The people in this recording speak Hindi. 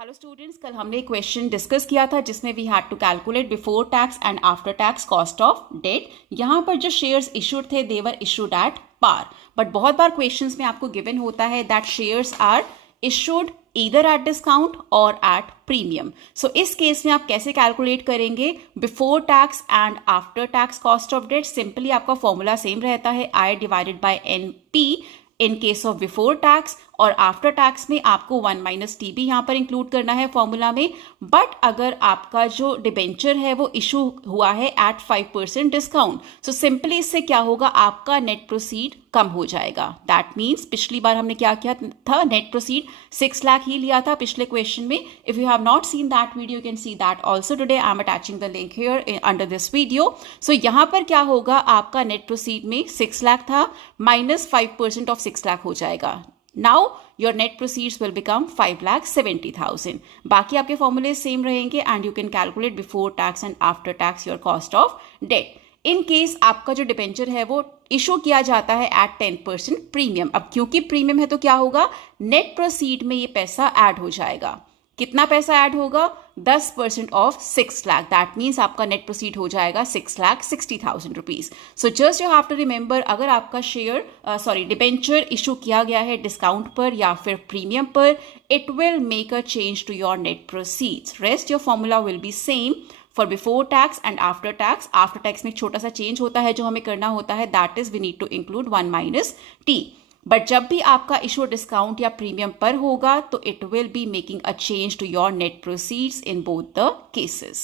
हेलो स्टूडेंट्स, कल हमने एक क्वेश्चन डिस्कस किया था जिसमें we had to calculate before tax and after tax cost of debt. यहाँ पर जो शेयर्स इशूड थे they were issued at par, but बहुत बार क्वेश्चंस में आपको गिवन होता है that shares are issued either at discount और एट प्रीमियम। सो इस केस में आप कैसे कैलकुलेट करेंगे before tax and after tax cost of debt? Simply आपका फॉर्मूला सेम रहता है, I divided by N P in case of before tax, और आफ्टर टैक्स में आपको 1 माइनस टी भी यहाँ पर इंक्लूड करना है फॉर्मूला में। बट अगर आपका जो डिबेंचर है वो इशू हुआ है एट 5% डिस्काउंट, सो सिंपली इससे क्या होगा, आपका नेट प्रोसीड कम हो जाएगा। दैट मीन्स पिछली बार हमने क्या किया था, नेट प्रोसीड 6 लाख ही लिया था पिछले क्वेश्चन में। If you have not seen that video you can see that also today. I am attaching the link here under this video. So यहाँ पर क्या होगा, आपका नेट प्रोसीड में 6 लाख था, माइनस 5% ऑफ 6 लाख हो जाएगा। Now your net proceeds will become 5,70,000. बाकी आपके फॉर्मूले सेम रहेंगे and you can calculate before tax and after tax your cost of debt. In case आपका जो डिबेंचर है वो इशू किया जाता है एट 10% प्रीमियम। अब क्योंकि प्रीमियम है तो क्या होगा, नेट प्रोसीड में ये पैसा ऐड हो जाएगा। कितना पैसा ऐड होगा, 10% ऑफ 6 लाख। दैट मीन्स आपका नेट प्रोसीड हो जाएगा 6,60,000 rupees. So just you have to remember, अगर आपका शेयर डिबेंचर इशू किया गया है डिस्काउंट पर या फिर प्रीमियम पर, it will make a change to your net proceeds. Rest your formula will be same for before tax and after tax. After tax में एक छोटा सा चेंज होता है जो हमें करना होता है, that is we need to include 1 minus T. But जब भी आपका इशू डिस्काउंट या प्रीमियम पर होगा तो it will be making a change to your net proceeds in both the cases.